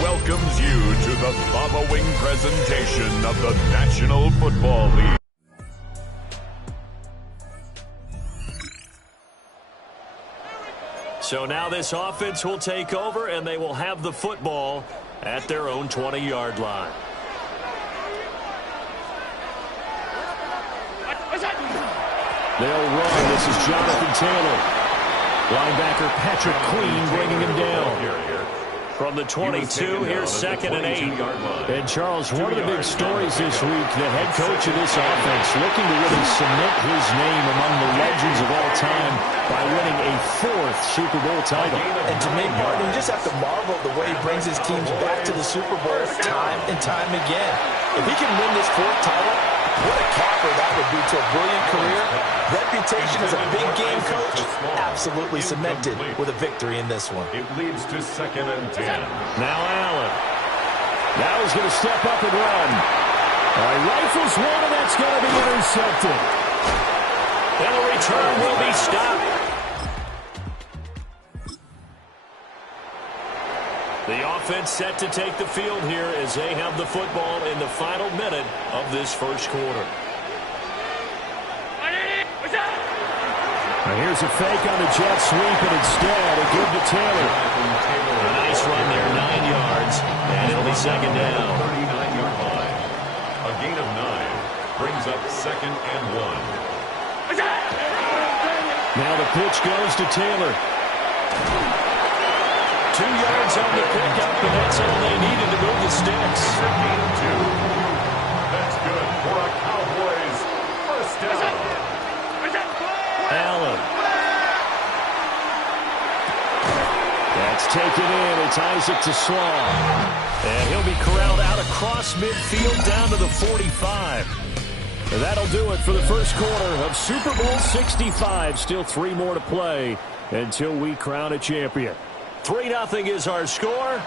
Welcomes you to the following presentation of the National Football League. So now this offense will take over, and they will have the football at their own 20-yard line. They'll run. This is Jonathan Taylor. Linebacker Patrick Queen bringing him down. From the 22, here's 2nd and 8. And Charles, one of the big stories this week, the head coach of this offense looking to really cement his name among the legends of all time by winning a 4th Super Bowl title. And to me, Martin, you just have to marvel at the way he brings his teams back to the Super Bowl time and time again. If he can win this 4th title, what a capper that would be to a brilliant career. Reputation as a big game coach, absolutely cemented with a victory in this one. It leads to 2nd and 10. Now Allen. Now he's going to step up and run. He rifles one, and that's going to be intercepted. And the return will be stopped. The offense set to take the field here as they have the football in the final minute of this first quarter. Now here's a fake on the jet sweep, and instead a give to Taylor. A nice run there, 9 yards, and it'll be 2nd down. 39-yard line. A gain of 9 brings up 2nd and 1. Now the pitch goes to Taylor. 2 yards on the pickup, and that's all they needed to move the sticks. Gain of 2. That's good for a Cowboys first down. Allen. That's taken in. It's Isaac to Slaw. And he'll be corralled out across midfield down to the 45. And that'll do it for the first quarter of Super Bowl 65. Still 3 more to play until we crown a champion. 3-0 is our score.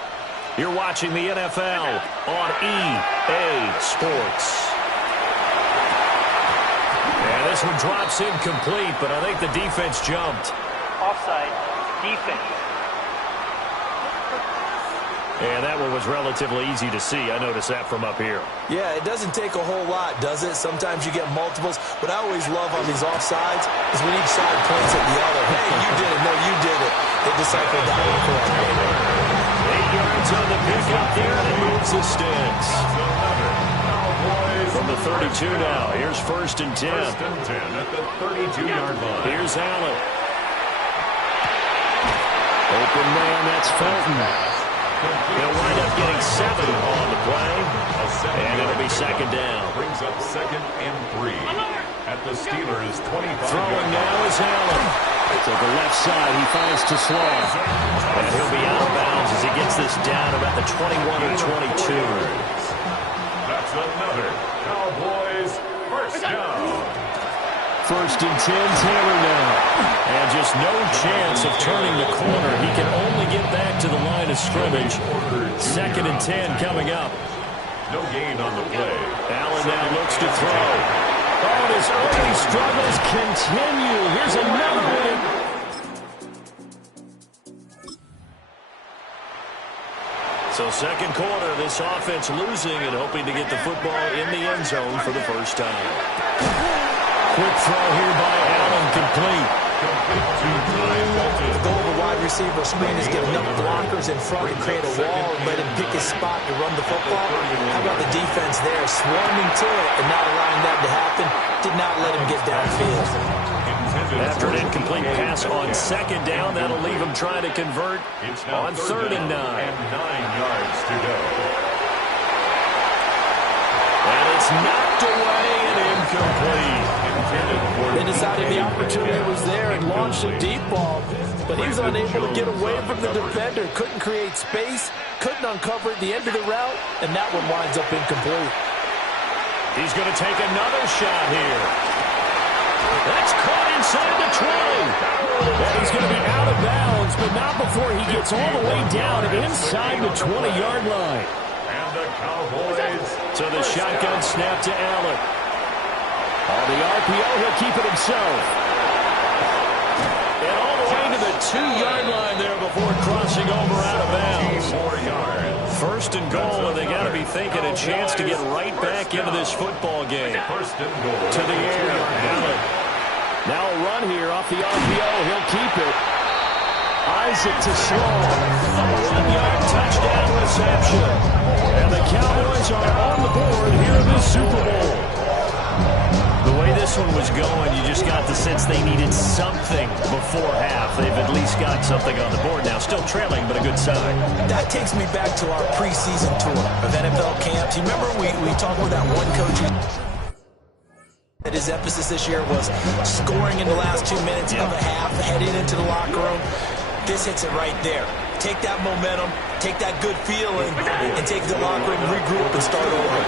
You're watching the NFL on EA Sports. And this one drops incomplete, but I think the defense jumped. Offside, defense. And that one was relatively easy to see. I noticed that from up here. Yeah, it doesn't take a whole lot, does it? Sometimes you get multiples. What I always love on these offsides is when each side points at the other. Hey, you did it. No, you did it. They deciphered that one correctly. 8 yards on the pickup there, and it moves the sticks. From the 32 now, here's 1st and 10. 1st and 10 at the 32-yard line. Here's Allen. Open man, that's Felton. He'll wind up getting 7 on the play, and it'll be 2nd down. Brings up 2nd and 3 at the Steelers' 25. Throwing now is Allen. To the left side, he finds to Slaw. And he'll be out of bounds as he gets this down about the 21 or 22. That's another Cowboys first down. 1st and 10, Taylor now. And just no chance of turning the corner. He can only get back to the line of scrimmage. 2nd and 10 coming up. No gain on the play. Allen now looks to throw. Oh, his early struggles continue. Here's another one. So 2nd quarter, this offense losing and hoping to get the football in the end zone for the first time. Quick throw here by Allen, complete. The goal of a wide receiver screen is get enough blockers in front to create a wall and let him pick his spot to run the football. How about the defense there, swarming to it and not allowing that to happen? Did not let him get downfield. After an incomplete pass on 2nd down, that'll leave him trying to convert on 3rd and 9. And 9 yards to go. And it's knocked away and incomplete. They decided the opportunity was there and launched a deep ball, but he was unable to get away from the defender. Couldn't create space, couldn't uncover at the end of the route, and that one winds up incomplete. He's going to take another shot here. That's caught inside the 20. And he's going to be out of bounds, but not before he gets all the way down and inside the 20-yard line. And the Cowboys. So the shotgun snap to Allen. On the RPO, he'll keep it himself. And all the way to the 2-yard line there before crossing over out of bounds. 4 yards. First and goal, and they got to be thinking a chance to get right back into this football game. First and goal. To the air, Allen. Now a run here off the RPO. He'll keep it. Isaac to Sloan. A 1-yard touchdown reception. And the Cowboys are on the board here in the Super Bowl. The way this one was going, you just got the sense they needed something before half. They've at least got something on the board now. Still trailing, but a good sign. That takes me back to our preseason tour of NFL camps. You remember we talked with that one coach that his emphasis this year was scoring in the last 2 minutes of a half, heading into the locker room. This hits it right there. Take that momentum, take that good feeling, and take the locker room, regroup, and start over.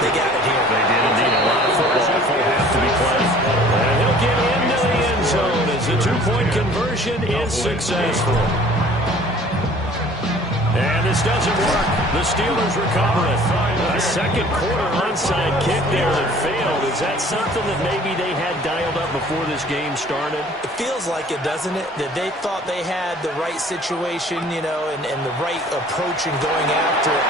They got it here. They did indeed. A lot of football, full half to be played. And he'll get into the end zone as the two-point conversion is successful. And this doesn't work. The Steelers recover it. A second quarter onside kick there that failed. Is that something that maybe they had dialed up before this game started? It feels like it, doesn't it? That they thought they had the right situation, you know, and the right approach in going after it.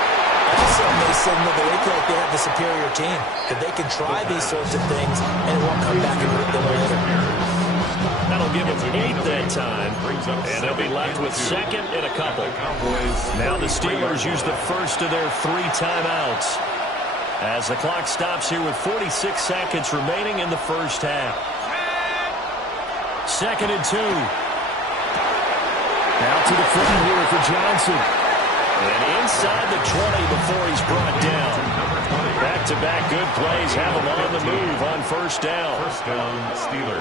Also, they signal that they feel like they have the superior team, that they can try these sorts of things and it won't come back and hurt them later. That'll give them 8 that time, and they'll be left with second and a couple. Now the Steelers use the first of their 3 timeouts as the clock stops here with 46 seconds remaining in the first half. Second and 2. Now to the front here for Johnson. And inside the 20 before he's brought down. Back-to-back good plays have him on the move on first down. First down, Steelers.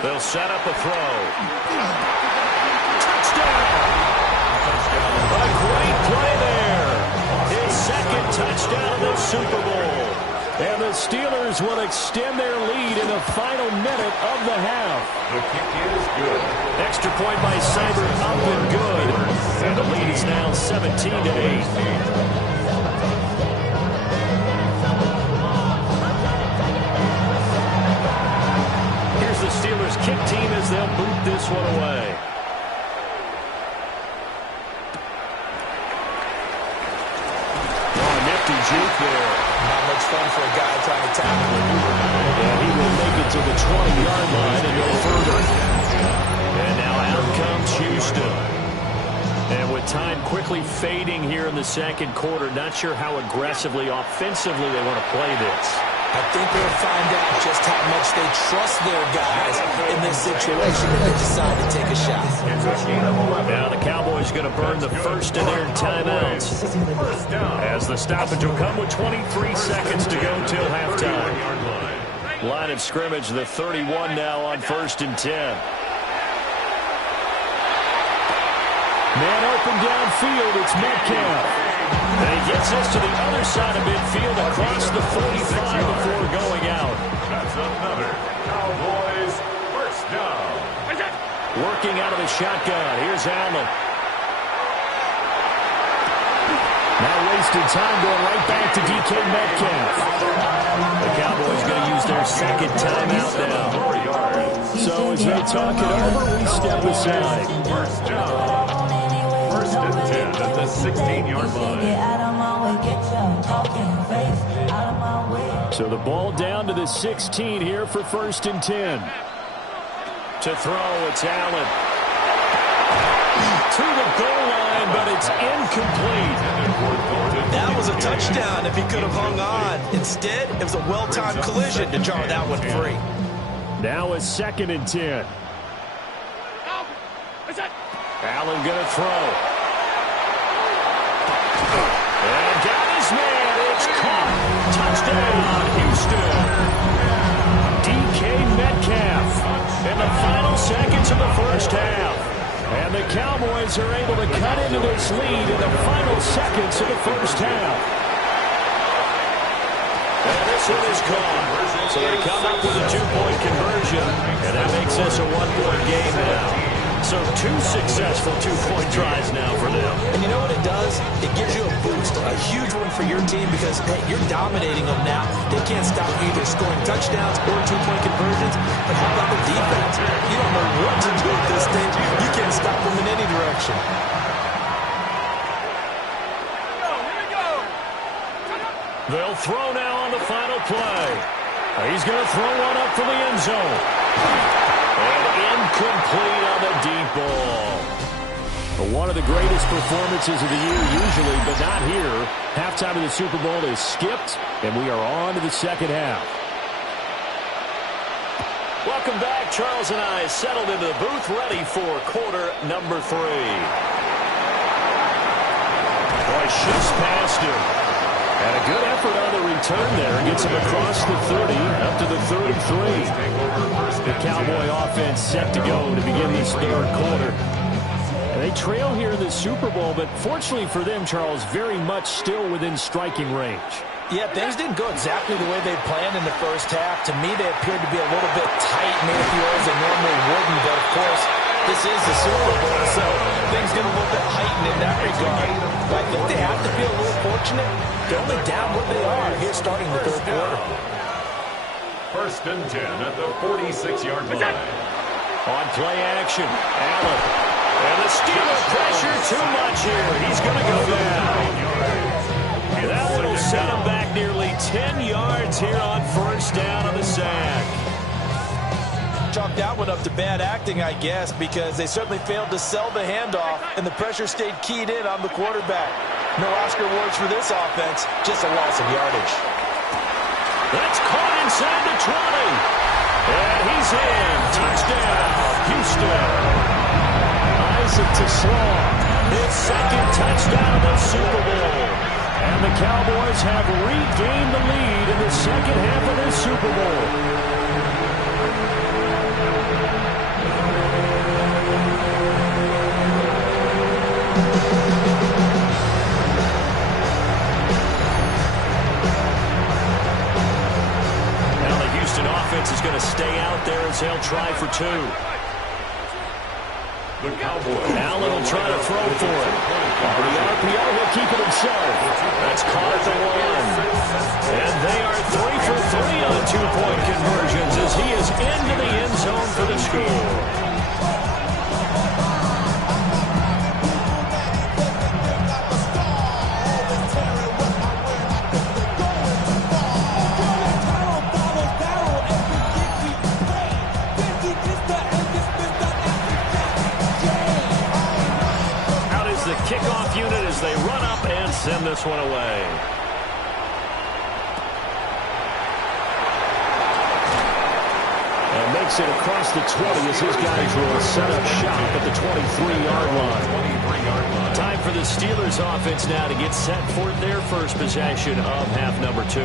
They'll set up a throw. Touchdown! A great play there. His second touchdown of the Super Bowl. And the Steelers will extend their lead in the final minute of the half. The kick is good. Extra point by Seibert up and good. And the lead is now 17-8. The Steelers kick team as they'll boot this one away. Oh, nifty juke there. Not much fun for a guy trying to tackle it. And he will make it to the 20-yard line and go further. And now out comes Houston. And with time quickly fading here in the second quarter, not sure how aggressively, offensively they want to play this. I think we'll find out just how much they trust their guys in this situation if they decide to take a shot. Now the Cowboys are going to burn the first of their timeouts as the stoppage will come with 23 seconds to go till halftime. Line of scrimmage, the 31 now on 1st and 10. Man open downfield, it's Metcalf. And he gets this to the other side of midfield across the 45 before going out. That's another Cowboys first down. Working out of the shotgun. Here's Allen. Now wasted time going right back to DK Metcalf. The Cowboys going to use their second timeout now. So as they talk it over, we step aside. First down. First and 10 at the 16-yard line. So the ball down to the 16 here for 1st and 10. To throw, it's Allen. To the goal line, but it's incomplete. That was a touchdown if he could have hung on. Instead, it was a well-timed collision to jar that one free. Now a 2nd and 10. Allen going to throw. And got his man. It's caught. Touchdown, Houston. DK Metcalf. the final seconds of the first half. And the Cowboys are able to cut into this lead in the final seconds of the first half. And this one is gone. So they come up with a two-point conversion, and that makes this a one-point game now. So 2 successful two-point tries now for them. And you know what it does? It gives you a boost, a huge one for your team because, hey, you're dominating them now. They can't stop either scoring touchdowns or two-point conversions. But how about the defense? You don't know what to do at this stage. You can't stop them in any direction. They'll throw now on the final play. He's going to throw one up for the end zone. And incomplete on the deep ball. One of the greatest performances of the year usually, but not here. Halftime of the Super Bowl is skipped, and we are on to the second half. Welcome back. Charles and I settled into the booth, ready for quarter number 3. Boy, shifts past him. And a good effort on the return there. Gets him across the 30, up to the 33. The Cowboy offense set to go to begin this third quarter. And they trail here in the Super Bowl, but fortunately for them, Charles, very much still within striking range. Yeah, things didn't go exactly the way they planned in the first half. To me, they appeared to be a little bit tight, made a few errors they normally wouldn't. But, of course, this is the Super Bowl, so things get a little bit heightened in that regard. But I think they have to be a little fortunate. They're only down where they are here starting the third quarter. First and 10 at the 46-yard line. On play action, Allen. And the Steelers pressure too much here. He's going to go down. That one will set him back nearly 10 yards here on first down on the sack. Chalk that one up to bad acting, I guess, because they certainly failed to sell the handoff, and the pressure stayed keyed in on the quarterback. No Oscar awards for this offense, just a loss of yardage. That's caught inside the 20. And he's in. Touchdown, Houston. Isaac to Slaw. His second touchdown of the Super Bowl. And the Cowboys have regained the lead in the second half of this Super Bowl. Offense is going to stay out there as they'll try for 2. The Cowboys. Allen will try to throw for it. On the RPO, he'll keep it himself. That's caught at the 1. And they are 3 for 3 on two-point conversions as he is into the end zone for the score. Kickoff unit as they run up and send this one away. And makes it across the 20 as his guys will set up shop at the 23-yard line. Time for the Steelers offense now to get set for their first possession of half number 2.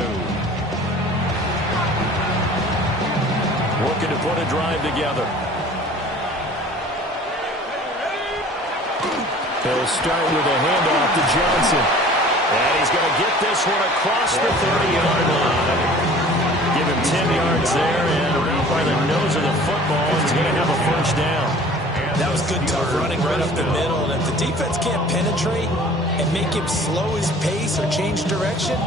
Looking to put a drive together. He'll start with a handoff to Johnson. And he's going to get this one across the 30-yard line. Give him 10 yards there, and around by the nose of the football, he's going to have a first down. That was good tough running right up the middle. And if the defense can't penetrate and make him slow his pace or change direction,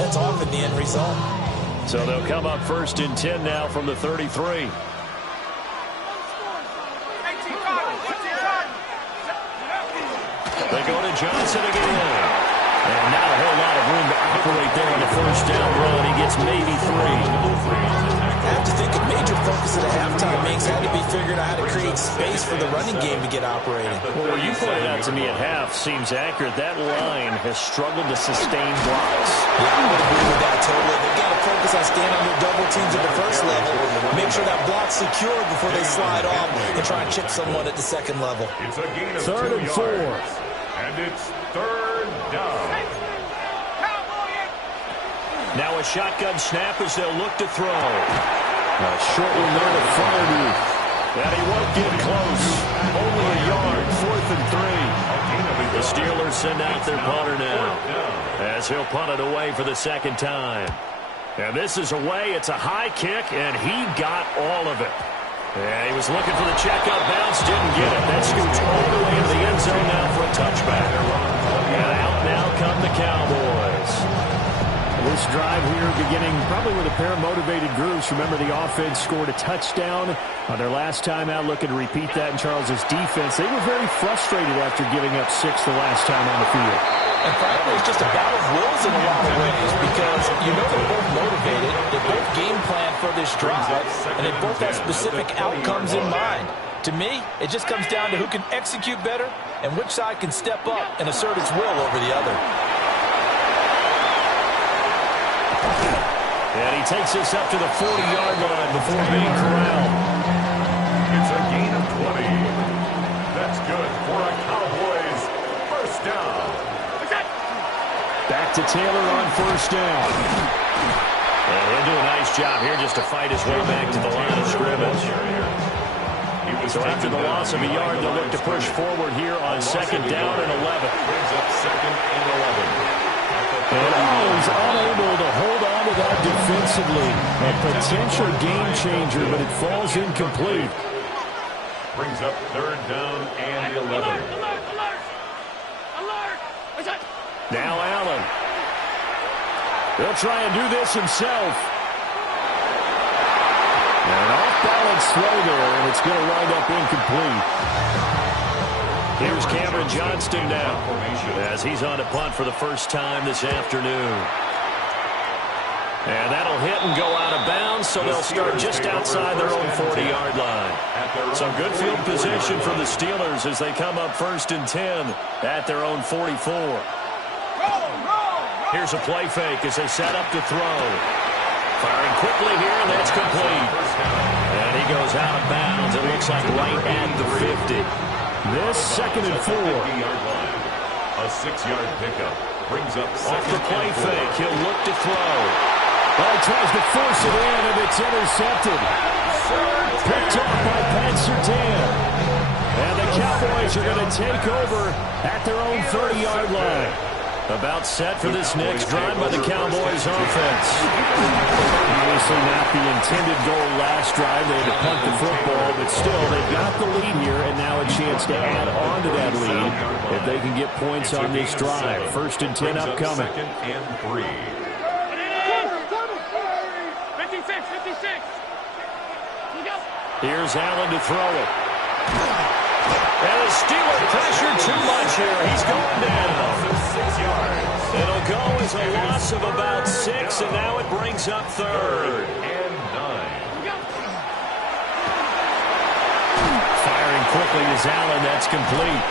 that's often the end result. So they'll come up first and 10 now from the 33. They go to Johnson again. And not a whole lot of room to operate there on the first down run. He gets maybe 3. I have to think a major focus of the halftime makes had to be figuring out how to create space for the running game to get operating. Well, you pointed out to me at half seems accurate. That line has struggled to sustain blocks. Yeah, I would agree with that totally. They've got to focus on staying under double teams at the first level. Make sure that block's secure before they slide off and try and chip someone at the second level. It's a gain of 3rd and 4. And it's 3rd down. Now a shotgun snap as they'll look to throw. A short one there to Fardy. And he won't get close. Only a yard, 4th and 3. The Steelers send out their punter now, as he'll punt it away for the second time. And this is away. It's a high kick, and he got all of it. And he was looking for the checkup bounce, didn't get it. That scoots all the way into the end zone now for a touchback. And out now come the Cowboys. This drive here beginning probably with a pair of motivated groups. Remember, the offense scored a touchdown on their last time out, looking to repeat that in Charles's defense. They were very frustrated after giving up 6 the last time on the field. And frankly, it's just a battle of wills in a lot of ways because you know they're both motivated, they both game plan for this drive, and they both have specific outcomes in mind. To me, it just comes down to who can execute better and which side can step up and assert its will over the other. And he takes us up to the 40-yard line before being corralled. It's a gain of 20. That's good for a Cowboys first down. Back to Taylor on first down. And he'll do a nice job here just to fight his way back to the line of scrimmage. So after the loss of a yard, they'll look to push forward here on second down and 11. Brings up second and 11. And he's unable to hold on to that defensively. A potential game changer, but it falls incomplete. Brings up third down and 11. Now Allen. He'll try and do this himself. An off-balance throw there, and it's going to wind up incomplete. Here's Cameron Johnston now, as he's on to punt for the first time this afternoon. And that'll hit and go out of bounds, so they'll start just outside their own 40-yard line. Some good field position for the Steelers as they come up 1st and 10 at their own 44. Here's a play fake as they set up to throw. Firing quickly here, and that's complete. And he goes out of bounds. It looks like right at the 50. This 2nd and 4. A 6-yard pickup brings up off the play fake. He'll look to throw. He tries to force it in, and it's intercepted. Picked up by Pat Surtain. And the Cowboys are going to take over at their own 30-yard line. About set for this next drive by the Cowboys offense. Obviously not the intended goal last drive. They had to punt the football, but still, they've got the lead here, and now a chance to add on to that lead if they can get points on this drive. 1st and 10 upcoming. 2nd and 3. 56. Here's Allen to throw it. And the Steelers pressure too much here. He's going down. 6 yards. It'll go as a loss of about 6, and now it brings up 3rd and 9. Firing quickly is Allen. That's complete.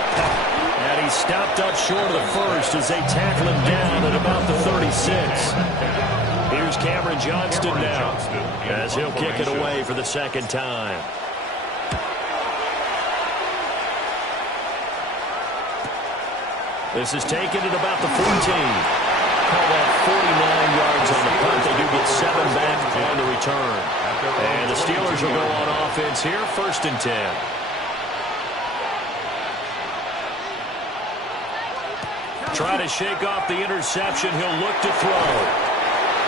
And he stopped up short of the first as they tackle him down at about the 36. Here's Cameron Johnston now as he'll kick it away for the second time. This is taken at about the 14. Call that 49 yards on the punt. They do get 7 back on the return. And the Steelers will go on offense here, 1st and 10. Try to shake off the interception. He'll look to throw.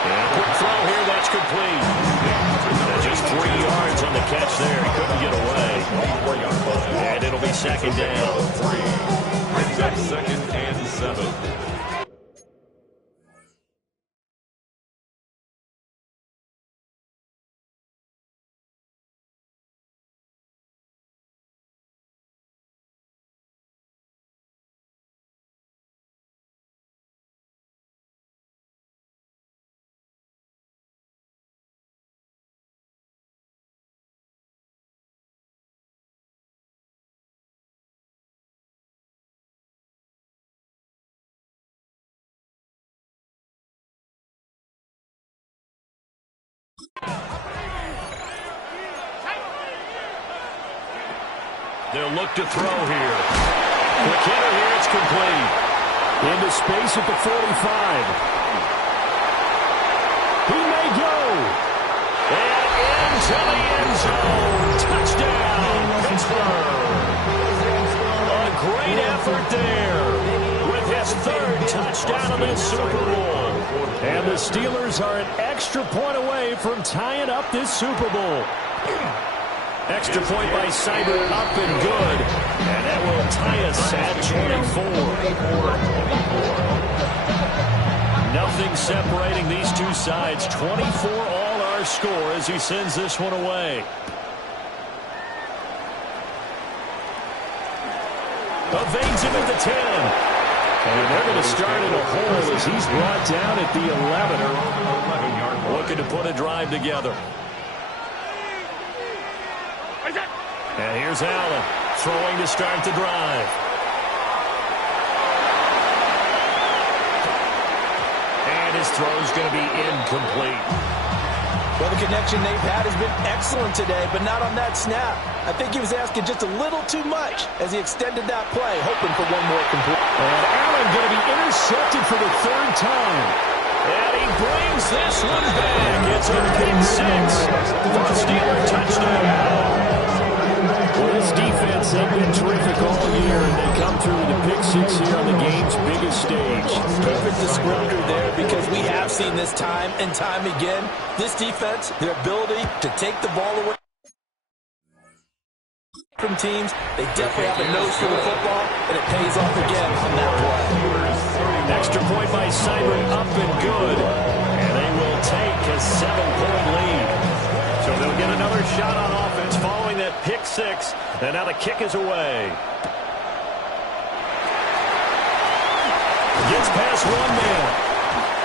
And a quick throw here, that's complete. And just 3 yards on the catch there. He couldn't get away. And it'll be second down. Brings up 2nd and 7. They'll look to throw here. Quick hitter here, it's complete. Into space at the 45. He may go. And into the end zone. Touchdown. effort there with his third touchdown of this Super Bowl. And the Steelers are an extra point away from tying up this Super Bowl. Extra point by Seibert, up and good. And that will tie us at 24. Nothing separating these two sides. 24 all our score as he sends this one away. Evades him at the 10. And they're going to start in a hole as he's brought down at the 11. Looking to put a drive together. And here's Allen throwing to start the drive. And his throw's going to be incomplete. Well, the connection they've had has been excellent today, but not on that snap. I think he was asking just a little too much as he extended that play, hoping for one more complete. And Allen going to be intercepted for the third time. And he brings this one back. It's a pick six for the Steeler touchdown. Well, this defense, they've been terrific all year, and they come through with a pick six here on the game's biggest stage. Perfect descriptor there, because we have seen this time and time again. This defense, their ability to take the ball away from teams, they definitely have a nose for the football, and it pays off again on that play. Extra point by Seibert, up and good. And they will take a 7-point lead. So they'll get another shot on offense following that pick six. And now the kick is away. Gets past one man.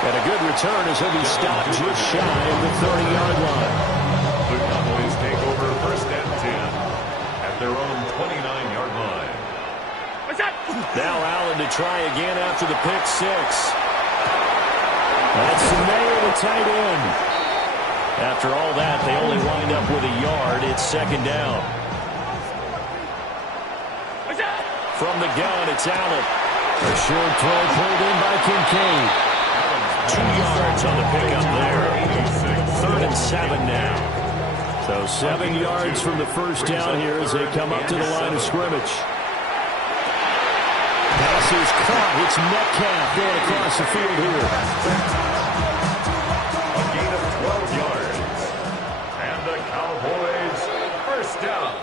And a good return as he'll be stopped just shy of the 30-yard line. The Cowboys take over first and 10 at their own 29-yard line. Now Allen to try again after the pick six. That's Mayer, the tight end. After all that, they only wind up with a yard. It's second down. From the gun, it's Allen. A short throw pulled in by Kincaid. 2 yards on the pickup there. 3rd and 7 now. So 7 yards from the first down here as they come up to the line of scrimmage. Pass is caught. It's Metcalf going across the field here. A gain of 12 yards. And the Cowboys first down.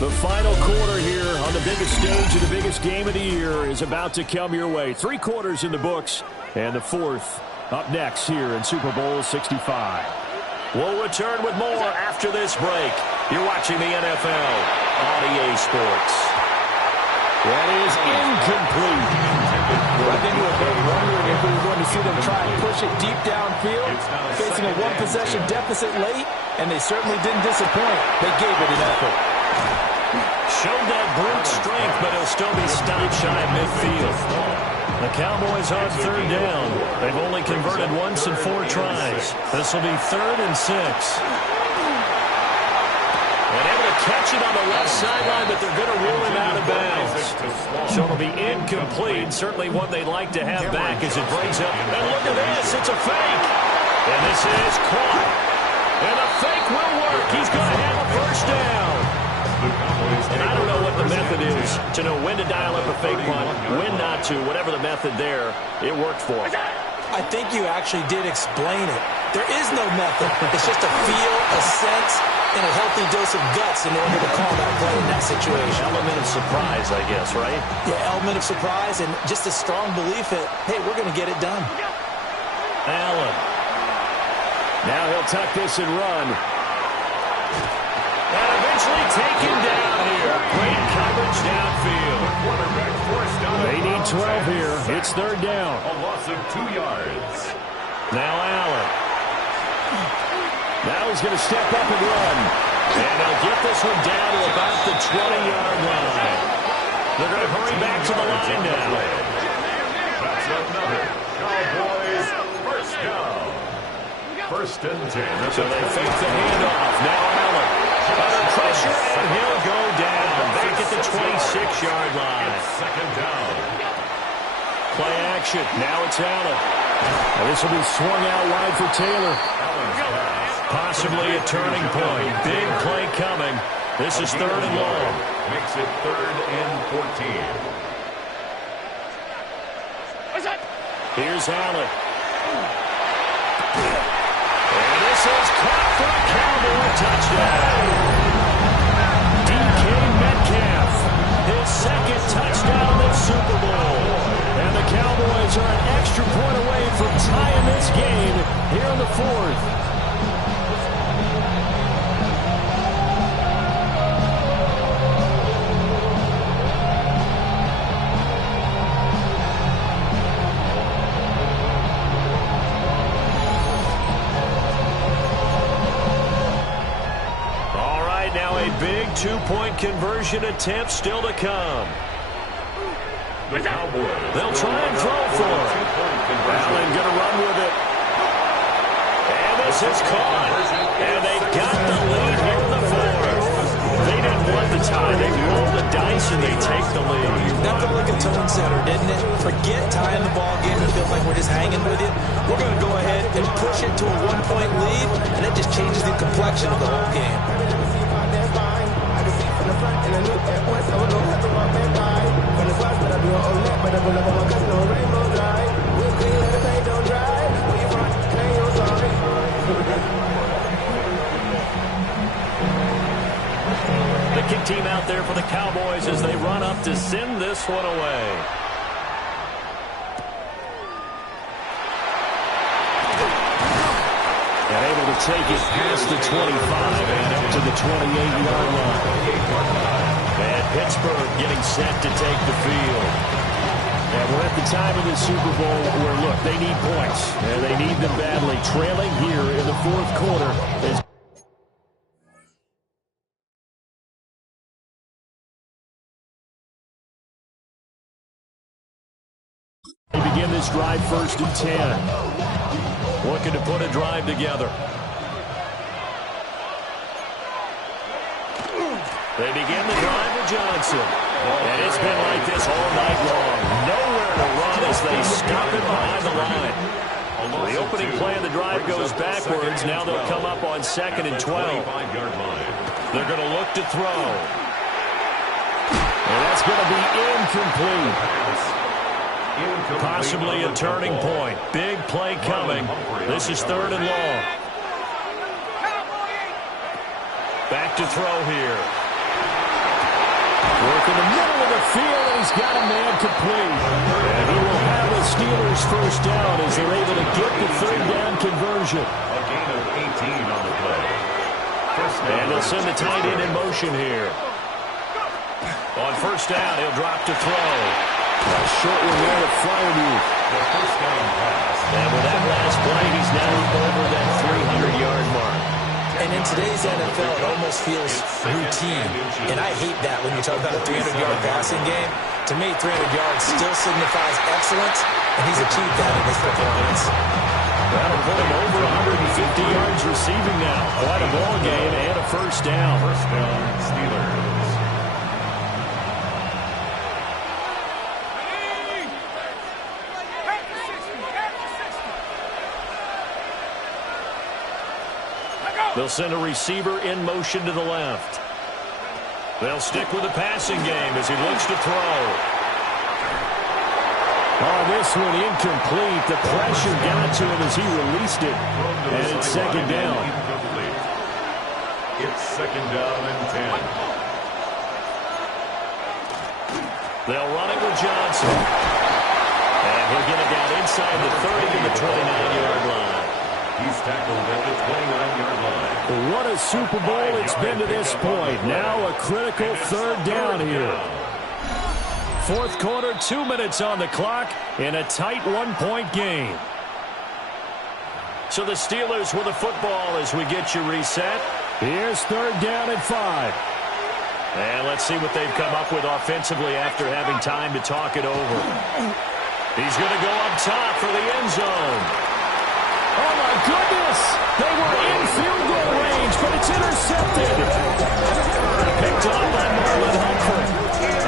The final quarter here on the biggest stage of the biggest game of the year is about to come your way. 3 quarters in the books, and the 4th up next here in Super Bowl 65. We'll return with more after this break. You're watching the NFL on EA Sports. That is incomplete. I think we were wondering if we were going to see them try and push it deep downfield, facing a one-possession deficit late, and they certainly didn't disappoint. They gave it an effort. Showed that brute strength, but he'll still be stopped shy of midfield. The Cowboys on 3rd down. They've only converted once in 4 tries. This will be 3rd and 6. And able to catch it on the left sideline, but they're going to rule him out of bounds. So it'll be incomplete. Certainly one they'd like to have back as it brings up. And look at this. It's a fake. And this is caught. And a fake will work. He's going to have a first down. And I don't know what the method is to know when to dial up a fake punt, when not to. Whatever the method there, it worked for him. I think you actually did explain it. There is no method. It's just a feel, a sense, and a healthy dose of guts in order to call that play in that situation. Element of surprise, I guess, right? Yeah, element of surprise and just a strong belief that, hey, we're going to get it done. Allen. Now he'll tuck this and run. And eventually taken down here. Great coverage downfield. They need 12 here. It's 3rd down. A loss of 2 yards. Now Allen. Now he's going to step up and run. And they'll get this one down to about the 20-yard line. They're going to hurry back to the line now. That's another Cowboys first down. 1st and 10. So they fake the handoff. Now Allen. Under pressure, and he'll go down. Back at the 26-yard line. Second down. Play action. Now it's Allen. Now this will be swung out wide for Taylor. Possibly a turning point. Big play coming. This is 3rd and long. Makes it 3rd and 14. Here's Allen. And this is caught for a Cowboy touchdown. DK Metcalf, his second touchdown this Super Bowl. And the Cowboys are an extra point away from tying this game here in the fourth. Big two-point conversion attempt still to come. They'll try and throw for it. Allen going to run with it. And this is caught. And they've got the lead here in the fourth. They didn't want the tie. They rolled the dice and they take the lead. That felt like a tone setter, didn't it? Forget tying the ball game and feel like we're just hanging with it. We're going to go ahead and push it to a one-point lead, and that just changes the complexion of the whole game. And I look at once, I would know how to walk back by. From the spots, but I do an old neck, but I pull up on my cousin on Rainbow Drive. We'll clean, let the paint don't dry. Where you from? Claim your sorry. The kick team out there for the Cowboys as they run up to send this one away. And able to take it past the 25 and up to the 28-yard line. And Pittsburgh getting set to take the field. And we're at the time of the Super Bowl where, look, they need points. And they need them badly. Trailing here in the fourth quarter. They begin this drive 1st and 10. Looking to put a drive together. They begin the drive with Johnson. And it's been like this all night long. Nowhere to run as they stop it behind the line. The opening play of the drive goes backwards. Now they'll come up on 2nd and 12. They're going to look to throw. And that's going to be incomplete. Possibly a turning point. Big play coming. This is 3rd and long. Back to throw here. Work in the middle of the field, and he's got a man complete. And he will have the Steelers first down as they're able to get the 3rd down conversion. A gain of 18 on the play. And they'll send the tight end in motion here. On 1st down, he'll drop to throw. A short one there to Fryermuth. The 1st down pass. And with that last play, he's now over that 300-yard mark. And in today's NFL, it almost feels routine. And I hate that when you talk about a 300-yard passing game. To me, 300 yards still signifies excellence, and he's achieved that in his performance. That'll put him over 150 yards receiving now. Quite a ball game and a 1st down. 1st down, Steelers. They'll send a receiver in motion to the left. They'll stick with the passing game as he looks to throw. Oh, this one incomplete. The pressure got to him as he released it. And it's 2nd down. It's 2nd down and 10. They'll run it with Johnson. And he'll get it down inside the 30 to the 29-yard line. He's tackled at the 29-yard line. What a Super Bowl it's been to this point. Now a critical 3rd down here. 4th quarter, 2 minutes on the clock in a tight 1-point game. So the Steelers with the football as we get you reset. Here's 3rd down and 5. And let's see what they've come up with offensively after having time to talk it over. He's going to go up top for the end zone. Oh, my goodness! They were in field goal range, but it's intercepted. Picked off by Marlon Humphrey.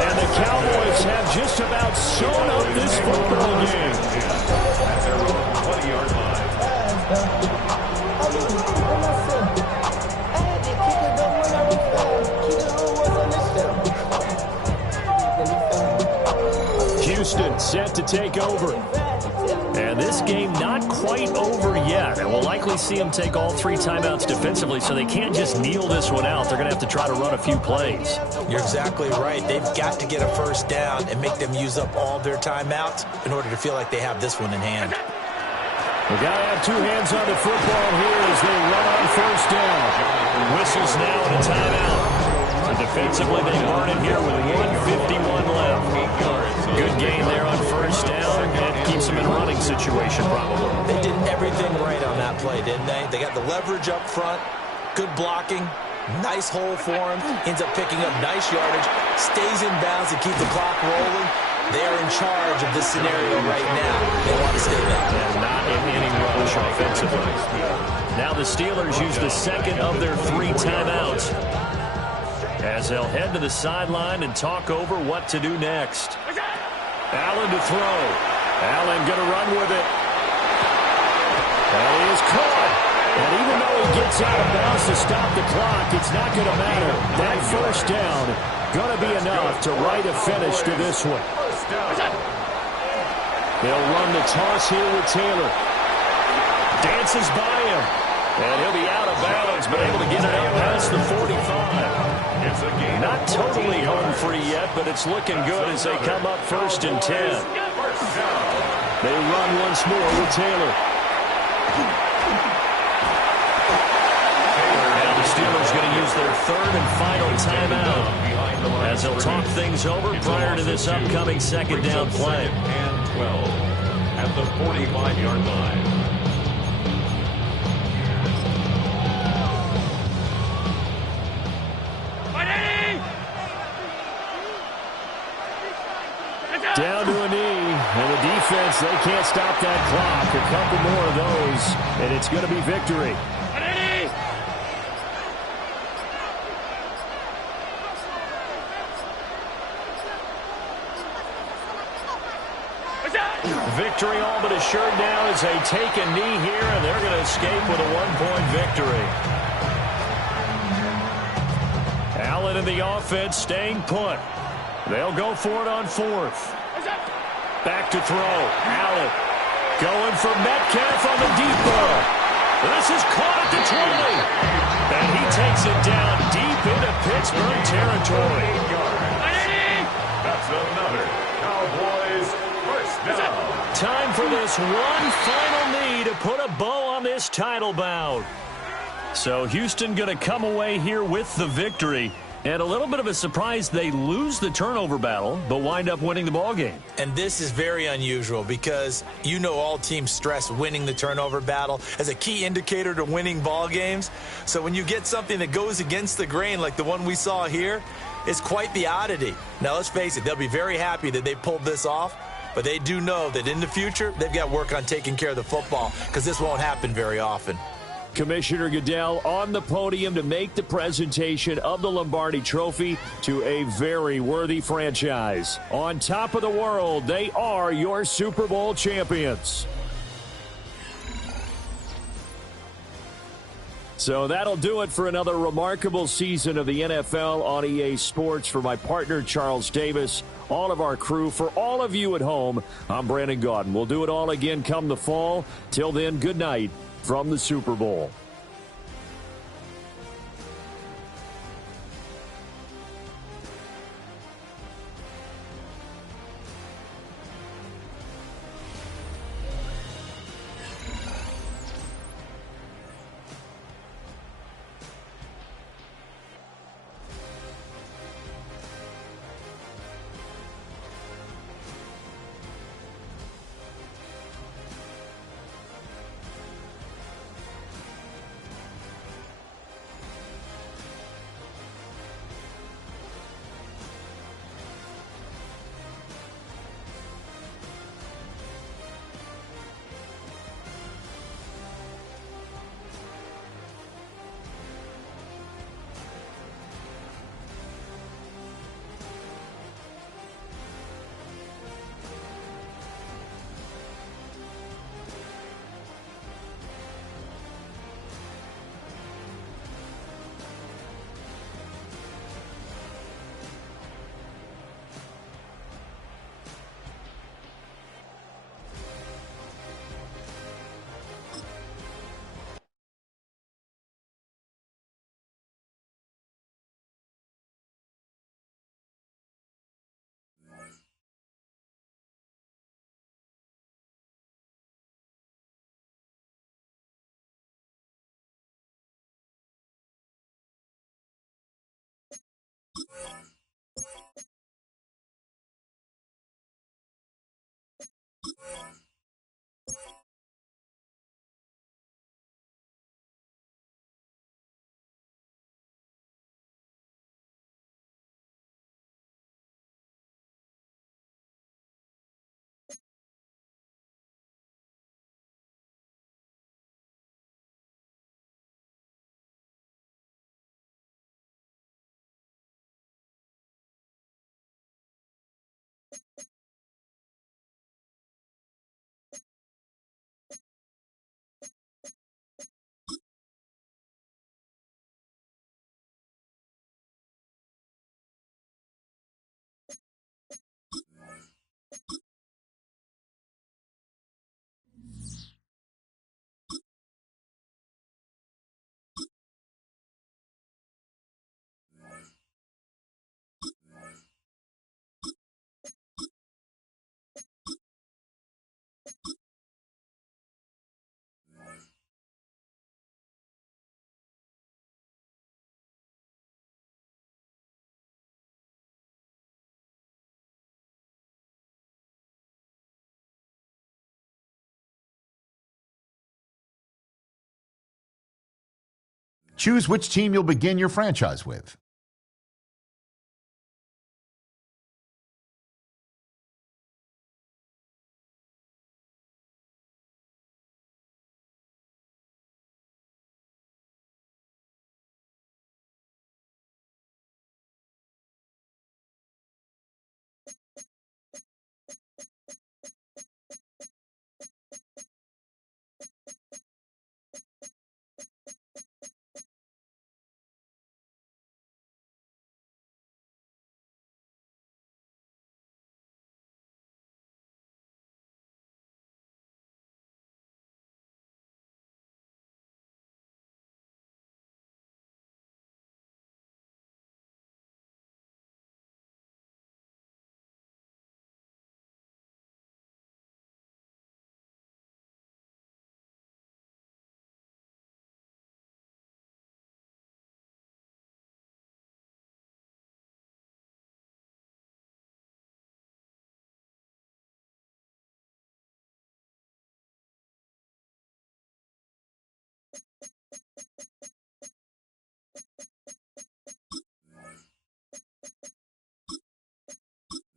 And the Cowboys have just about sewn up this football game. At their own 20-yard line. Houston set to take over. And this game not quite over yet. And we'll likely see them take all 3 timeouts defensively, so they can't just kneel this one out. They're going to have to try to run a few plays. You're exactly right. They've got to get a first down and make them use up all their timeouts in order to feel like they have this one in hand. We've got to have 2 hands on the football here as they run on first down. Whistles now and a timeout. And defensively, they learn it here with 1:51 left. Good gain there on first down, and keeps them in a running situation probably. They did everything right on that play, didn't they? They got the leverage up front, good blocking, nice hole for him, ends up picking up nice yardage, stays in bounds to keep the clock rolling. They're in charge of this scenario right now. They want to stay there. And not in any rush offensively. Now the Steelers use the second of their 3 timeouts as they'll head to the sideline and talk over what to do next. Allen to throw. Allen going to run with it. And he is caught. And even though he gets out of bounds to stop the clock, it's not going to matter. That first down going to be enough to write a finish to this one. They'll run the toss here with Taylor. Dances by him. And he'll be out of bounds, but able to get it out past the 45. Not totally home free yet, but it's looking good as they come up 1st and 10. They run once more with Taylor. Now the Steelers going to use their 3rd and final timeout as they'll talk things over prior to this upcoming 2nd down play. And 12 at the 45-yard line. Down to a knee, and the defense, they can't stop that clock. A couple more of those, and it's going to be victory. Victory all but assured now as they take a knee here, and they're going to escape with a 1-point victory. Allen and the offense staying put. They'll go for it on 4th. Back to throw. Allen going for Metcalf on the deep ball. This is caught at the 20. And he takes it down deep into Pittsburgh territory. That's another Cowboys first down. Time for this one final knee to put a bow on this title bout. So Houston going to come away here with the victory. And a little bit of a surprise, they lose the turnover battle, but wind up winning the ball game. And this is very unusual because you know all teams stress winning the turnover battle as a key indicator to winning ball games. So when you get something that goes against the grain like the one we saw here, it's quite the oddity. Now, let's face it, they'll be very happy that they pulled this off, but they do know that in the future, they've got work on taking care of the football because this won't happen very often. Commissioner Goodell on the podium to make the presentation of the Lombardi Trophy to a very worthy franchise. On top of the world, they are your Super Bowl champions. So that'll do it for another remarkable season of the NFL on EA Sports. For my partner, Charles Davis, all of our crew, for all of you at home, I'm Brandon Gaudin. We'll do it all again come the fall. Till then, good night from the Super Bowl. Choose which team you'll begin your franchise with.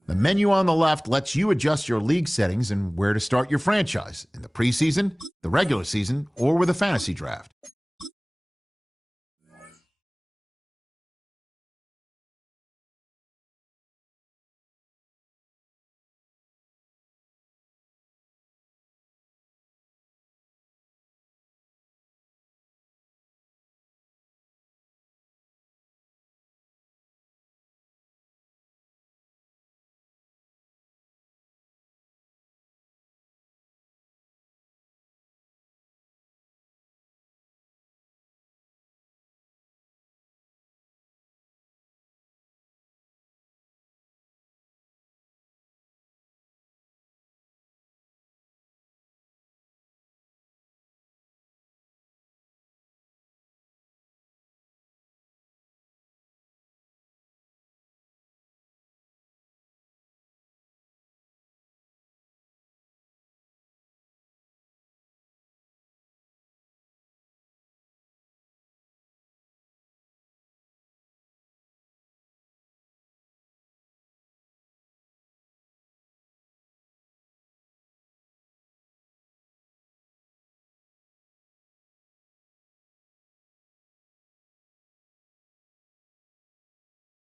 The menu on the left lets you adjust your league settings and where to start your franchise in the preseason, the regular season, or with a fantasy draft.